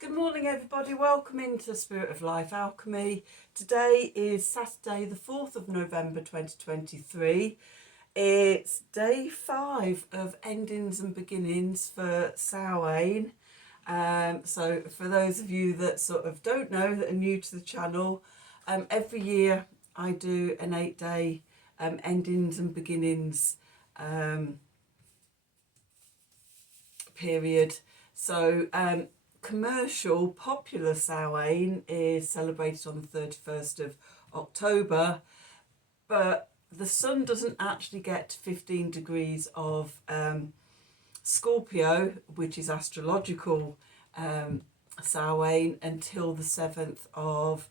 Good morning, everybody. Welcome into Spirit of Life Alchemy. Today is Saturday, the 4th of November 2023. It's day 5 of Endings and Beginnings for Samhain. So, for those of you that sort of don't know, that are new to the channel, every year I do an 8-day Endings and Beginnings period. So, commercial popular Samhain is celebrated on the 31st of October, but the sun doesn't actually get to 15 degrees of Scorpio, which is astrological Samhain, until the 7th of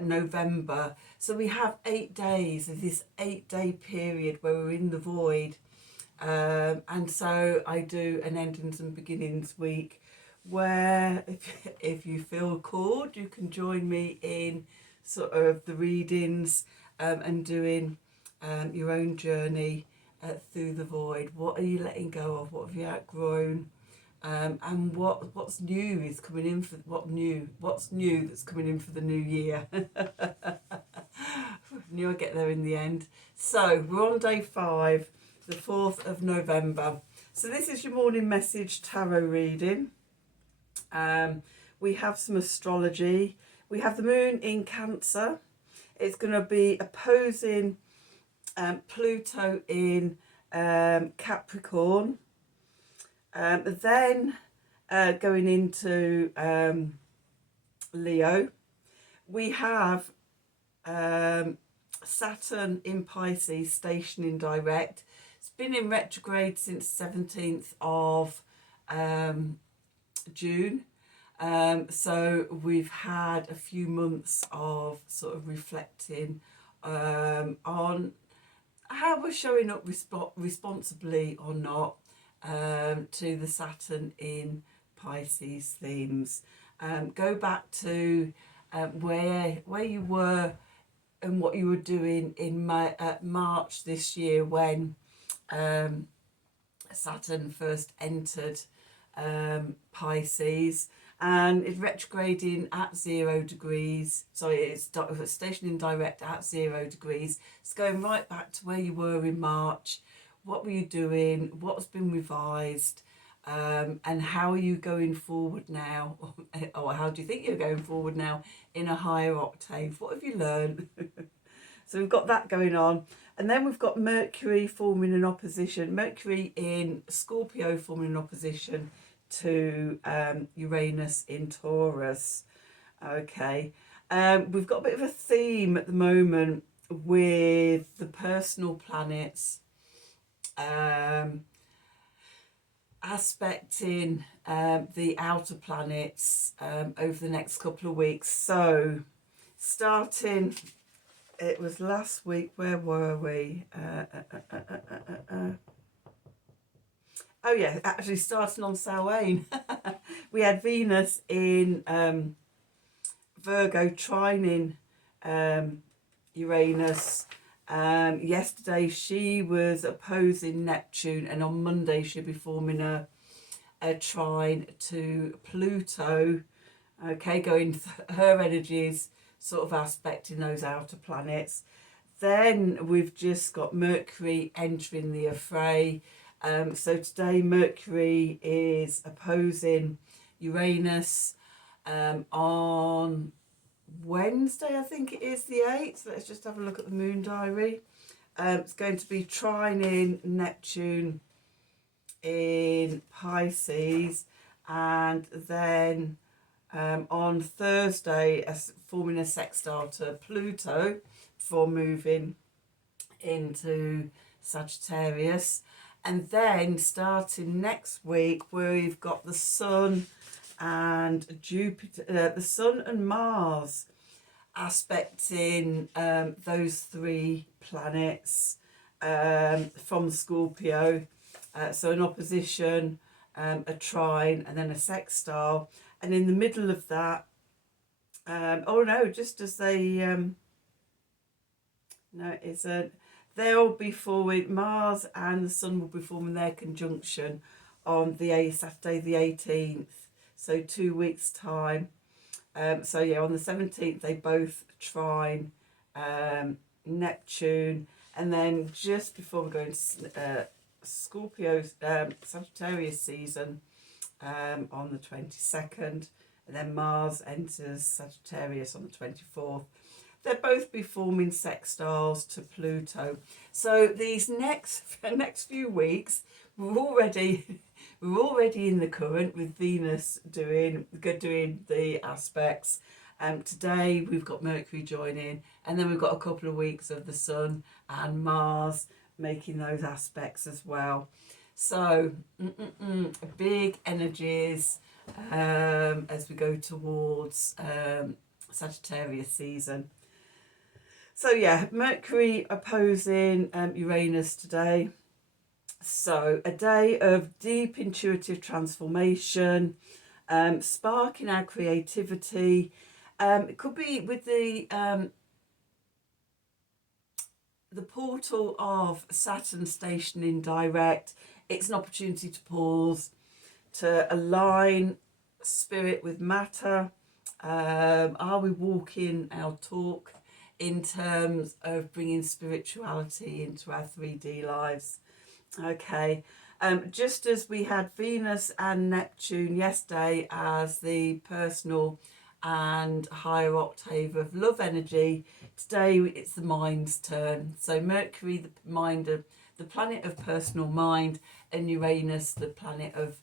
November. So we have 8 days of this 8-day period where we're in the void. And so I do an Endings and Beginnings week where if you feel called, you can join me in sort of the readings and doing your own journey through the void. What are you letting go of? What have you outgrown? And what's new is coming in for what's new that's coming in for the new year. Knew I'd get there in the end. So we're on day 5, the 4th of November. So this is your morning message tarot reading. We have some astrology. We have the moon in Cancer. It's going to be opposing Pluto in Capricorn. Then going into Leo. We have Saturn in Pisces, stationing direct. It's been in retrograde since 17th of June. So we've had a few months of sort of reflecting on how we're showing up responsibly or not to the Saturn in Pisces themes. Go back to where you were and what you were doing in March this year when Saturn first entered Pisces, and it's retrograding at 0 degrees. Sorry, it's stationing direct at 0 degrees. It's going right back to where you were in March. What were you doing? What's been revised? And how are you going forward now? Or how do you think you're going forward now in a higher octave? What have you learned? So we've got that going on. And then we've got Mercury forming an opposition. Mercury in Scorpio forming an opposition to Uranus in Taurus. Okay. We've got a bit of a theme at the moment with the personal planets aspecting the outer planets over the next couple of weeks. So starting, it was last week, where were we? Oh yeah, actually starting on Samhain. We had Venus in Virgo trining Uranus. Yesterday she was opposing Neptune, and on Monday she'll be forming a trine to Pluto. Okay, going her energies sort of aspecting those outer planets. Then we've just got Mercury entering the affray. So today Mercury is opposing Uranus on Wednesday, I think it is the 8th. Let's just have a look at the moon diary. It's going to be trining Neptune in Pisces, and then on Thursday forming a sextile to Pluto before moving into Sagittarius. And then starting next week, where we've got the Sun and Jupiter, the Sun and Mars aspecting those 3 planets from Scorpio. So an opposition, a trine, and then a sextile. And in the middle of that, just as they, they'll be forming, Mars and the Sun will be forming their conjunction on the Saturday the 18th. so 2 weeks time. So yeah, on the 17th they both trine Neptune, and then just before we go into Scorpio Sagittarius season on the 22nd, and then Mars enters Sagittarius on the 24th. They'll both be forming sextiles to Pluto. So these next few weeks, we're already in the current with Venus doing the aspects. Today we've got Mercury joining, and then we've got a couple of weeks of the Sun and Mars making those aspects as well. So big energies as we go towards Sagittarius season. So yeah, Mercury opposing Uranus today. So a day of deep intuitive transformation, sparking our creativity. It could be with the portal of Saturn stationing direct. It's an opportunity to pause, to align spirit with matter. Are we walking our talk in terms of bringing spirituality into our 3D lives? Okay, just as we had Venus and Neptune yesterday as the personal and higher octave of love energy, today it's the mind's turn. So Mercury, the planet of personal mind, and Uranus, the planet of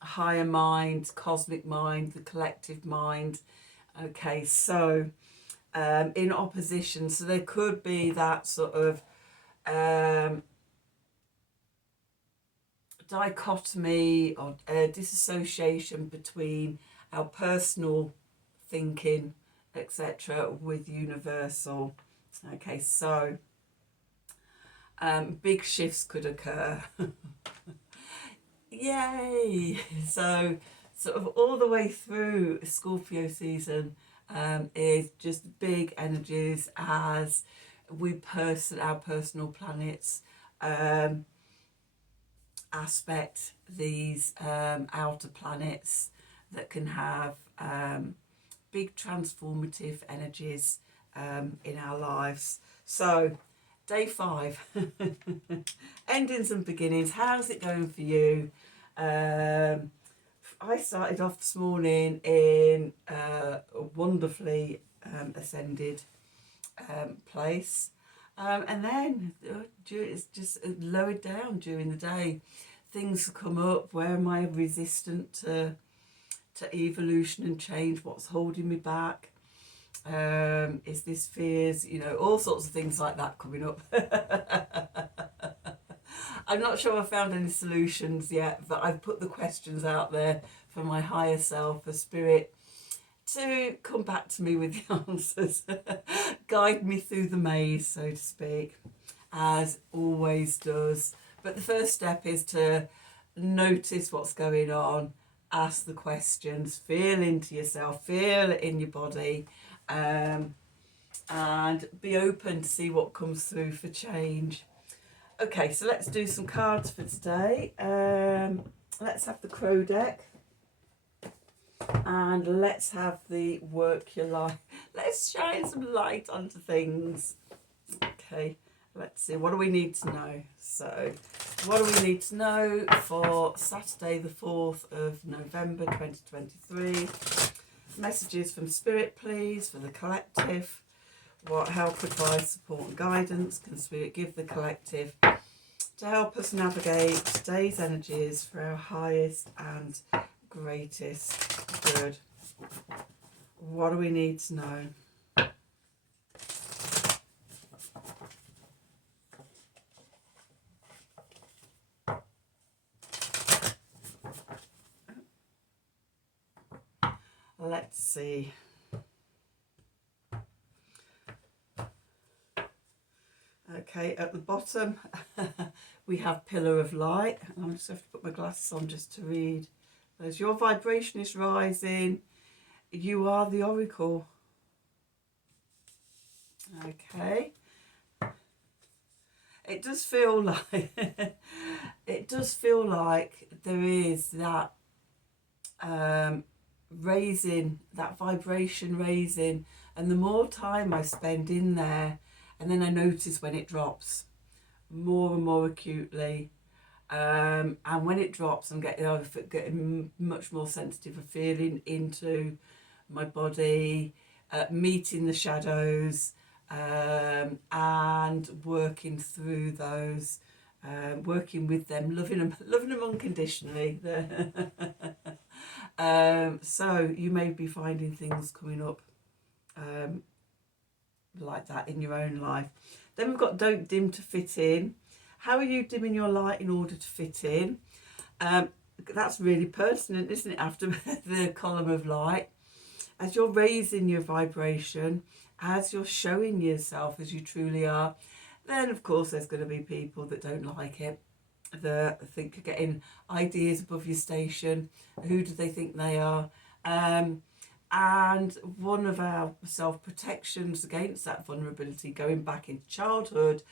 higher mind, cosmic mind, the collective mind. Okay, so in opposition, so there could be that sort of dichotomy or disassociation between our personal thinking, etc., with universal. Okay, so big shifts could occur. Yay! So sort of all the way through Scorpio season is just big energies as our personal planets aspect these outer planets that can have big transformative energies in our lives. So day 5, endings and beginnings. How's it going for you? I started off this morning in a wonderfully ascended place. And then it's just lowered down during the day. Things come up. Where am I resistant to evolution and change? What's holding me back? Is this fears? All sorts of things like that coming up. I'm not sure I found any solutions yet, but I've put the questions out there for my higher self, for spirit, to come back to me with the answers. Guide me through the maze, so to speak, as always does. But the first step is to notice what's going on, ask the questions, feel into yourself, feel it in your body, and be open to see what comes through for change. Okay, so let's do some cards for today. Let's have the Crow deck. And let's have the Work Your Life. Let's shine some light onto things. Okay, let's see. What do we need to know? So, what do we need to know for Saturday the 4th of November 2023? Messages from Spirit, please, for the collective. What help, advice, support and guidance can Spirit give the collective to help us navigate today's energies for our highest and greatest good? What do we need to know? Let's see. Okay, at the bottom we have Pillar of Light. I just have to put my glasses on just to read. As your vibration is rising, you are the oracle. Okay. It does feel like there is that raising, that vibration raising, and the more time I spend in there, and then I notice when it drops more and more acutely. And when it drops, I'm getting much more sensitive of feeling into my body, meeting the shadows, and working through those, working with them, loving them unconditionally. So you may be finding things coming up like that in your own life. Then we've got don't dim to fit in. How are you dimming your light in order to fit in? That's really pertinent, isn't it, after the column of light? As you're raising your vibration, as you're showing yourself as you truly are, then of course there's going to be people that don't like it, that think you're getting ideas above your station. Who do they think they are? And one of our self-protections against that vulnerability going back in childhood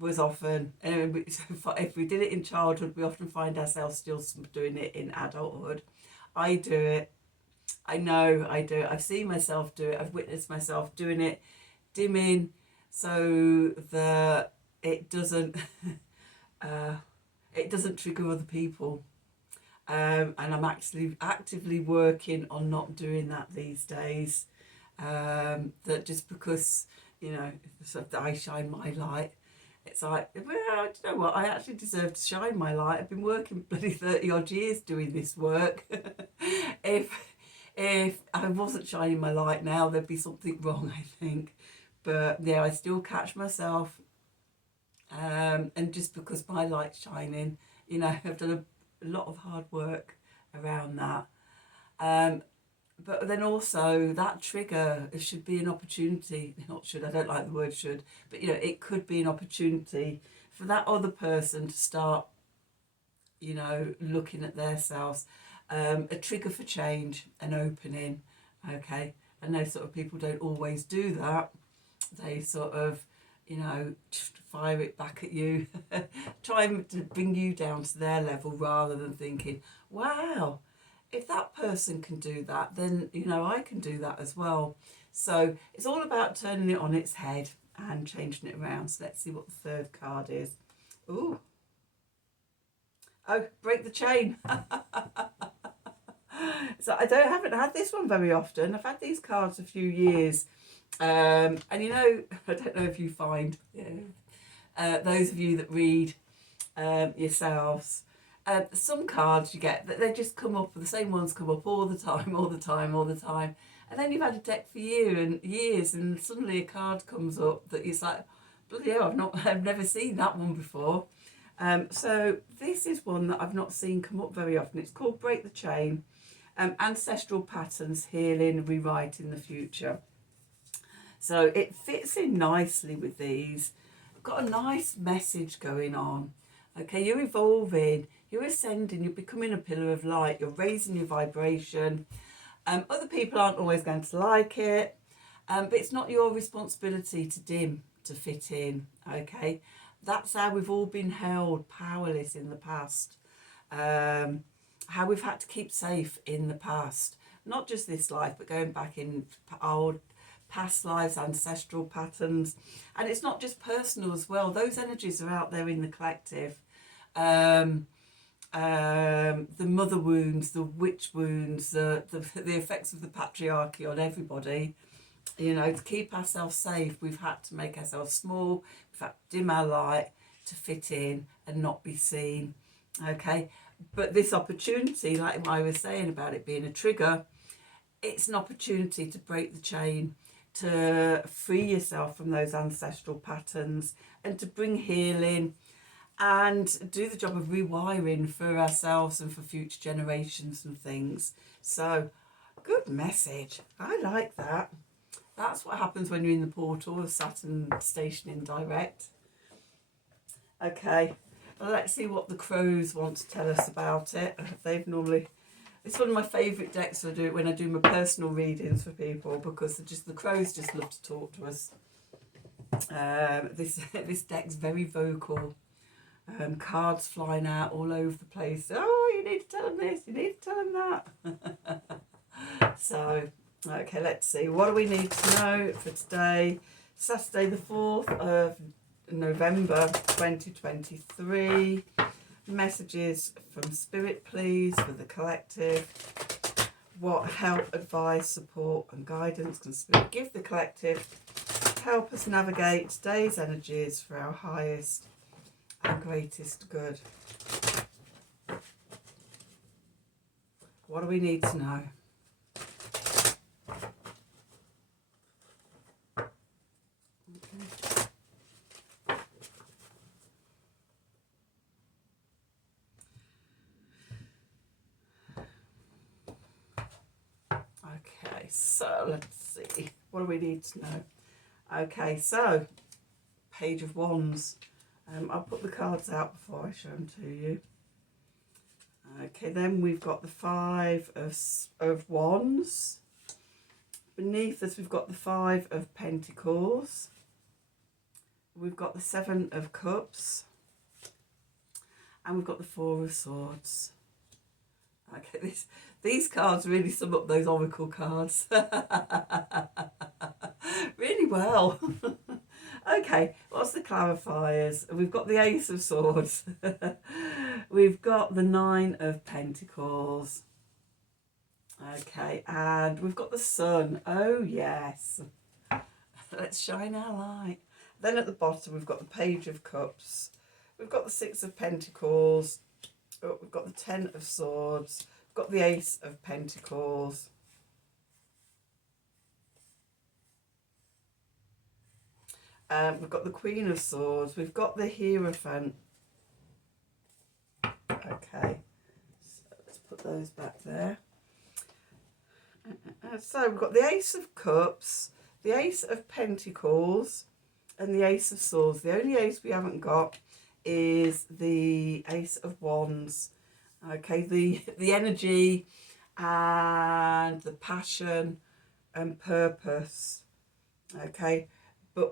was often, if we did it in childhood, we often find ourselves still doing it in adulthood. I do it. I know I do it. I've seen myself do it. I've witnessed myself doing it, dimming, so that it doesn't trigger other people. And I'm actually actively working on not doing that these days. That just because, sort of I shine my light, it's like, well, do you know what? I actually deserve to shine my light. I've been working bloody 30 odd years doing this work. If I wasn't shining my light now, there'd be something wrong, I think. But yeah, I still catch myself. And just because my light's shining, I've done a lot of hard work around that. But then also that trigger should be an opportunity, not should, I don't like the word should, but it could be an opportunity for that other person to start, looking at themselves. A trigger for change, an opening, okay? And those sort of people don't always do that. They sort of, fire it back at you, trying to bring you down to their level rather than thinking, wow, if that person can do that, then, I can do that as well. So it's all about turning it on its head and changing it around. So let's see what the third card is. Ooh. Oh, break the chain. So I haven't had this one very often. I've had these cards a few years. And I don't know if you find, those of you that read yourselves, some cards you get that they just come up, the same ones come up all the time, and then you've had a deck for years, and suddenly a card comes up that it's like, bloody hell, I've never seen that one before. So this is one that I've not seen come up very often. It's called Break the Chain, Ancestral Patterns, Healing, Rewriting the Future. So it fits in nicely with these. I've got a nice message going on. Okay, you're evolving, you're ascending, you're becoming a pillar of light, you're raising your vibration. Other people aren't always going to like it, but it's not your responsibility to dim to fit in, okay? That's how we've all been held powerless in the past. How we've had to keep safe in the past. Not just this life, but going back in old past lives, ancestral patterns. And it's not just personal as well. Those energies are out there in the collective. The mother wounds, the witch wounds, the effects of the patriarchy on everybody. To keep ourselves safe, we've had to make ourselves small, we've had to dim our light to fit in and not be seen. Okay, but this opportunity, like I was saying about it being a trigger, it's an opportunity to break the chain, to free yourself from those ancestral patterns and to bring healing and do the job of rewiring for ourselves and for future generations and things. So, good message. I like that. That's what happens when you're in the portal of Saturn stationing direct. Okay, well, let's see what the crows want to tell us about it. It's one of my favourite decks to do when I do my personal readings for people, because the crows just love to talk to us. This deck's very vocal. Cards flying out all over the place. Oh, you need to tell them this, you need to tell them that. So, okay, let's see. What do we need to know for today? Saturday the 4th of November 2023. Messages from Spirit, please, for the collective. What help, advice, support and guidance can Spirit give the collective to help us navigate today's energies for our highest and greatest good? What do we need to know? Okay, so let's see. What do we need to know? Okay, so Page of Wands. I'll put the cards out before I show them to you. Okay, then we've got the Five of Wands. Beneath us, we've got the Five of Pentacles. We've got the Seven of Cups. And we've got the Four of Swords. Okay, these cards really sum up those oracle cards really well. Okay, what's the clarifiers? We've got the Ace of Swords. We've got the Nine of Pentacles. Okay, and we've got the Sun. Oh, yes. Let's shine our light. Then at the bottom, we've got the Page of Cups. We've got the Six of Pentacles. Oh, we've got the Ten of Swords. We've got the Ace of Pentacles. We've got the Queen of Swords. We've got the Hierophant. Okay, so let's put those back there. So we've got the Ace of Cups, the Ace of Pentacles, and the Ace of Swords. The only ace we haven't got is the Ace of Wands. Okay, the energy and the passion and purpose. Okay, but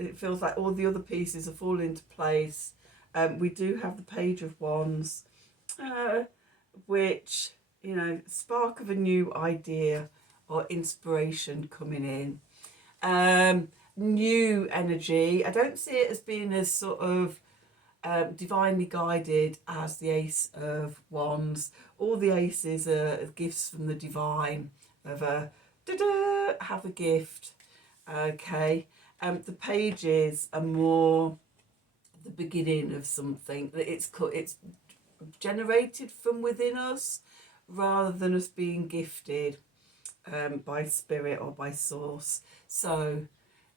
it feels like all the other pieces are falling into place. We do have the Page of Wands, which, you know, spark of a new idea or inspiration coming in. New energy. I don't see it as being as sort of divinely guided as the Ace of Wands. All the aces are gifts from the divine of a have a gift. Okay, the pages are more the beginning of something that it's generated from within us rather than us being gifted by spirit or by source. So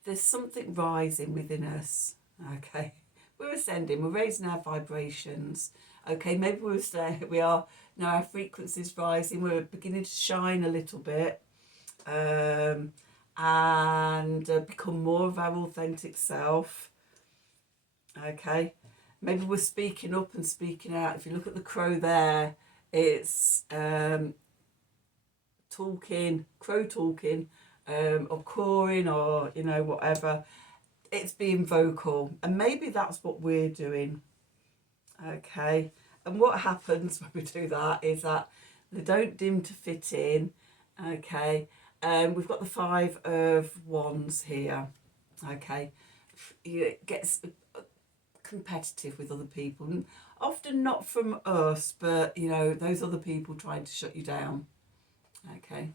there's something rising within us. Okay, we're ascending, we're raising our vibrations. Okay, maybe we are now, our frequency's rising, we're beginning to shine a little bit, and become more of our authentic self. Okay, maybe we're speaking up and speaking out. If you look at the crow there, it's crow talking, or cawing, or, you know, whatever. It's being vocal, and maybe that's what we're doing. Okay, and what happens when we do that is that they don't dim to fit in. Okay, we've got the Five of Wands here. Okay, it gets competitive with other people, and often not from us, but, you know, those other people trying to shut you down. Okay,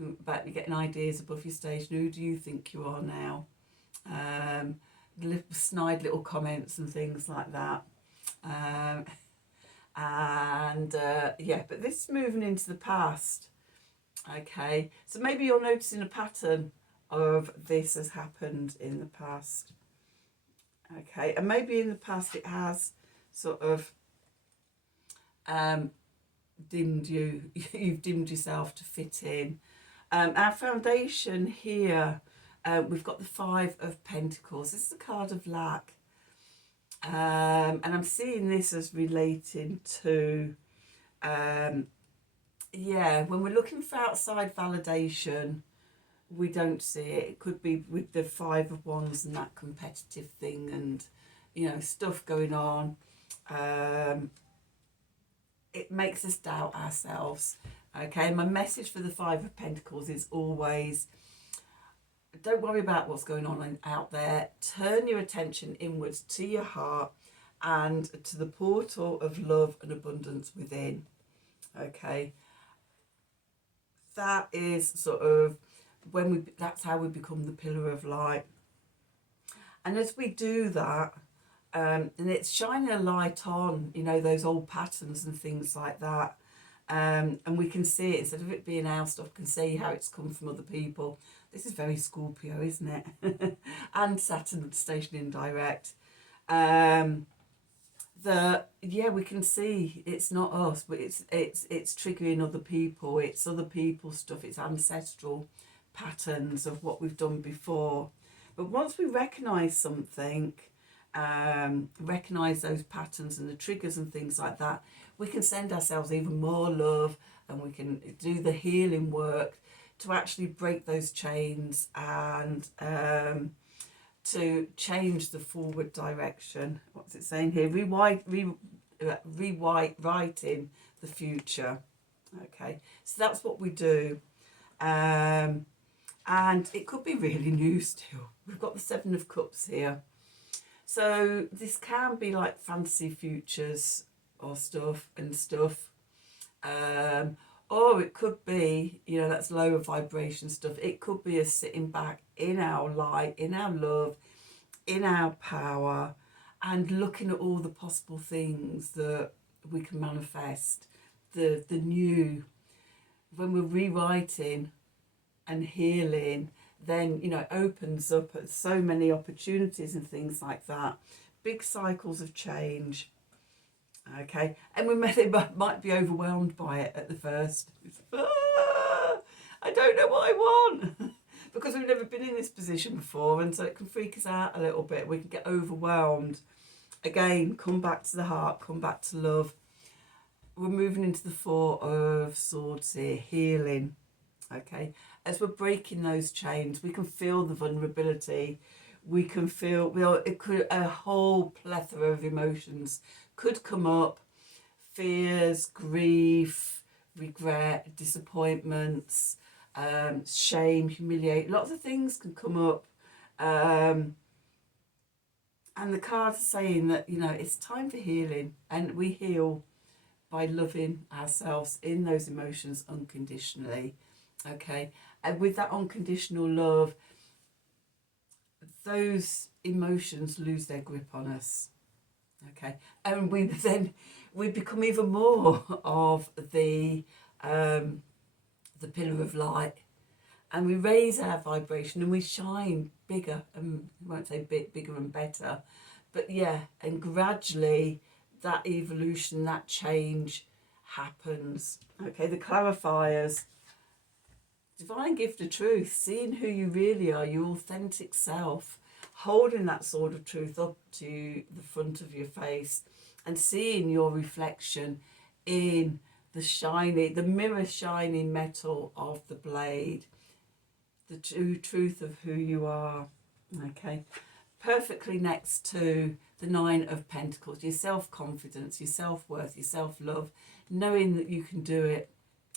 about you getting ideas above your station. Who do you think you are now? Little snide little comments and things like that. Yeah, but this is moving into the past. Okay, so maybe you're noticing a pattern of this has happened in the past. Okay, and maybe in the past it has sort of dimmed you. You've dimmed yourself to fit in. Our foundation here, we've got the Five of Pentacles. This is the card of lack. And I'm seeing this as relating to, yeah, when we're looking for outside validation, we don't see it. It could be with the Five of Wands and that competitive thing, and, you know, stuff going on. It makes us doubt ourselves. Okay, my message for the Five of Pentacles is always, don't worry about what's going on out there. Turn your attention inwards to your heart and to the portal of love and abundance within. Okay, that is sort of that's how we become the pillar of light. And as we do that, and it's shining a light on, you know, those old patterns and things like that. And we can see it, instead of it being our stuff, can see how it's come from other people. This is very Scorpio, isn't it? And Saturn stationed direct. We can see it's not us, but it's triggering other people. It's other people's stuff. It's ancestral patterns of what we've done before. But once we recognise something, recognise those patterns and the triggers and things like that, we can send ourselves even more love, and we can do the healing work to actually break those chains and to change the forward direction. What's it saying here? Rewriting the future. Okay, so that's what we do. And it could be really new still. We've got the Seven of Cups here. So this can be like fantasy futures or stuff. Or it could be, you know, that's lower vibration stuff. It could be us sitting back in our light, in our love, in our power, and looking at all the possible things that we can manifest. The new, when we're rewriting and healing, then, you know, it opens up so many opportunities and things like that. Big cycles of change. Okay, and we might be overwhelmed by it at the first. I don't know what I want because we've never been in this position before, and so it can freak us out a little bit. We can get overwhelmed. Again, come back to the heart, come back to love. We're moving into the Four of Swords here, healing. Okay, as we're breaking those chains, we can feel the vulnerability. We can feel, a whole plethora of emotions could come up. Fears, grief, regret, disappointments, shame, humiliate. Lots of things can come up. And the cards are saying that, you know, it's time for healing, and we heal by loving ourselves in those emotions unconditionally. Okay, and with that unconditional love, those emotions lose their grip on us. Okay, and we become even more of the pillar of light, and we raise our vibration and we shine bigger, and I won't say bigger and better, but yeah, and gradually that evolution, that change happens. Okay, the clarifiers. Divine gift of truth, seeing who you really are, your authentic self, holding that sword of truth up to the front of your face and seeing your reflection in the mirror shining metal of the blade, the true truth of who you are. Okay, perfectly next to the Nine of Pentacles, your self-confidence, your self-worth, your self-love, knowing that you can do it.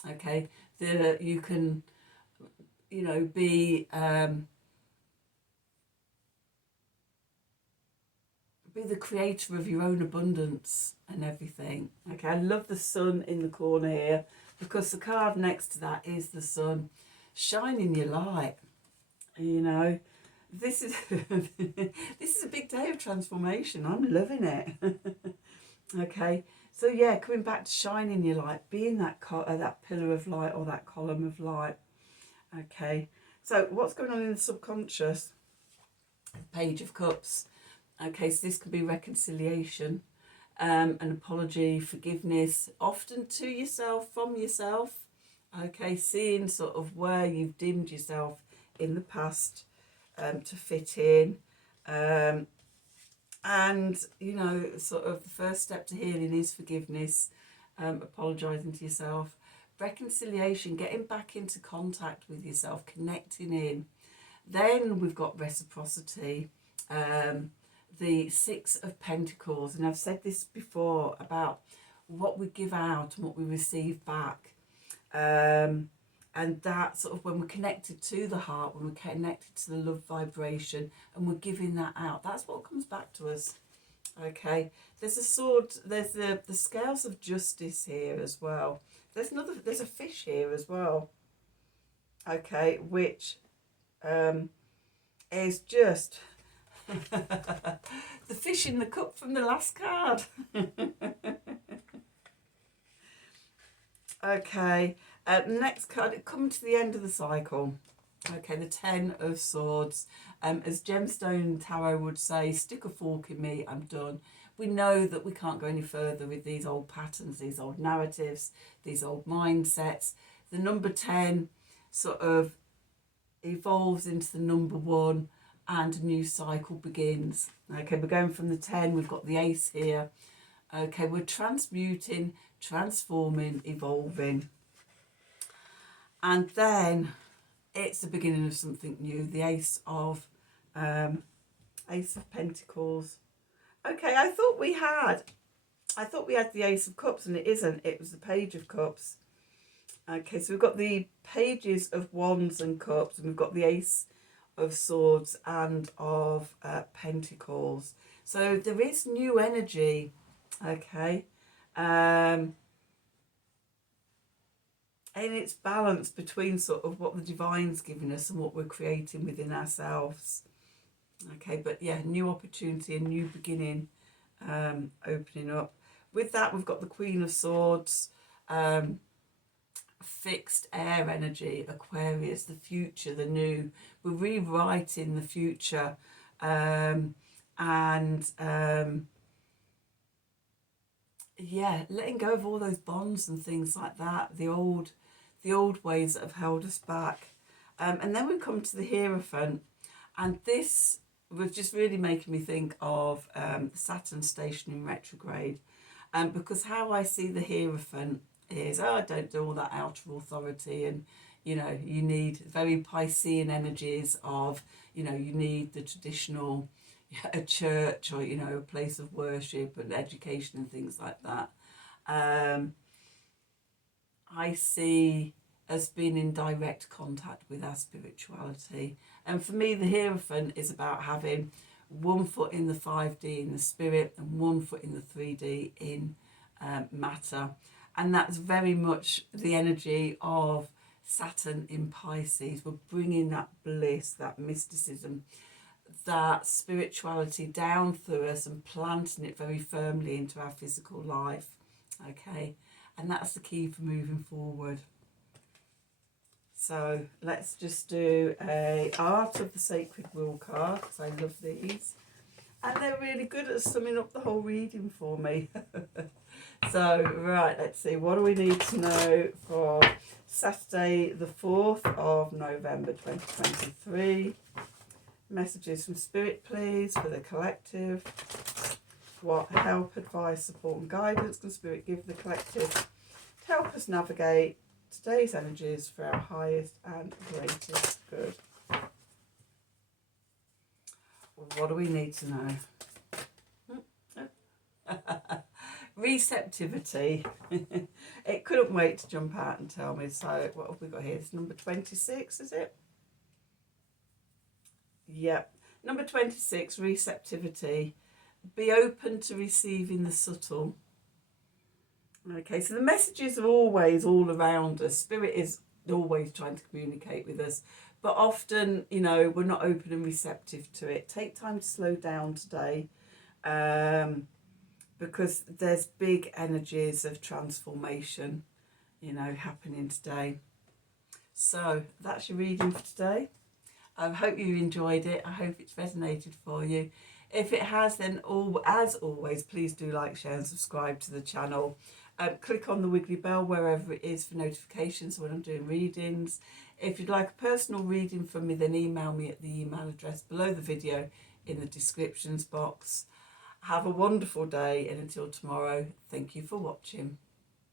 Okay, that you can, you know, be the creator of your own abundance and everything. Okay, I love the sun in the corner here, because the card next to that is the sun shining your light. You know, this is this is a big day of transformation. I'm loving it. Okay, so yeah, coming back to shining your light, being that pillar of light or that column of light. Okay, so what's going on in the subconscious? Page of Cups. Okay, so this could be reconciliation, an apology, forgiveness, often to yourself, from yourself. Okay, seeing sort of where you've dimmed yourself in the past to fit in. And, you know, sort of the first step to healing is forgiveness, apologising to yourself. Reconciliation, getting back into contact with yourself, connecting in. Then we've got reciprocity, the Six of Pentacles. And I've said this before about what we give out and what we receive back. And that sort of, when we're connected to the heart, when we're connected to the love vibration, and we're giving that out, that's what comes back to us. Okay, there's a sword, there's the scales of justice here as well. There's a fish here as well. Okay, which is just the fish in the cup from the last card. Okay, next card, coming to the end of the cycle. Okay, the 10 of Swords. As Gemstone Tarot would say, stick a fork in me, I'm done. We know that we can't go any further with these old patterns, these old narratives, these old mindsets. The number 10 sort of evolves into the number 1 and a new cycle begins. Okay, we're going from the 10, we've got the Ace here. Okay, we're transmuting, transforming, evolving. And then it's the beginning of something new, the Ace of Pentacles. Okay, I thought we had the Ace of Cups, and it isn't. It was the Page of Cups. Okay, so we've got the Pages of Wands and Cups, and we've got the Ace of Swords and of Pentacles. So there is new energy. Okay, and it's balance between sort of what the divine's giving us and what we're creating within ourselves. Okay, but yeah, new opportunity, a new beginning, opening up. With that, we've got the Queen of Swords, fixed air energy, Aquarius, the future, the new. We're rewriting the future, yeah, letting go of all those bonds and things like that, the old ways that have held us back. And then we come to the Hierophant, and this was just really making me think of Saturn station in retrograde, because how I see the Hierophant is, don't do all that outer authority, and you know, you need very Piscean energies of, you know, you need the traditional, a church, or you know, a place of worship and education and things like that. I see as being in direct contact with our spirituality, and for me the Hierophant is about having 1 foot in the 5D in the spirit and 1 foot in the 3D in matter, and that's very much the energy of Saturn in Pisces. We're bringing that bliss, that mysticism, that spirituality down through us and planting it very firmly into our physical life. Okay, and that's the key for moving forward. So let's just do a Art of the Sacred Wheel card, because I love these, and they're really good at summing up the whole reading for me. So right, let's see, what do we need to know for Saturday the 4th of November 2023? Messages from Spirit, please, for the collective. What help, advice, support and guidance can Spirit give the collective to help us navigate today's energies for our highest and greatest good? What do we need to know? Receptivity. It couldn't wait to jump out and tell me. So what have we got here? It's number 26, is it? Yep. Number 26, receptivity. Be open to receiving the subtle. Okay, so the messages are always all around us. Spirit is always trying to communicate with us, but often, you know, we're not open and receptive to it. Take time to slow down today, because there's big energies of transformation, you know, happening today. So that's your reading for today. I hope you enjoyed it. I hope it's resonated for you. If it has, then as always, please do like, share and subscribe to the channel. Click on the wiggly bell wherever it is for notifications when I'm doing readings. If you'd like a personal reading from me, then email me at the email address below the video in the descriptions box. Have a wonderful day, and until tomorrow, thank you for watching.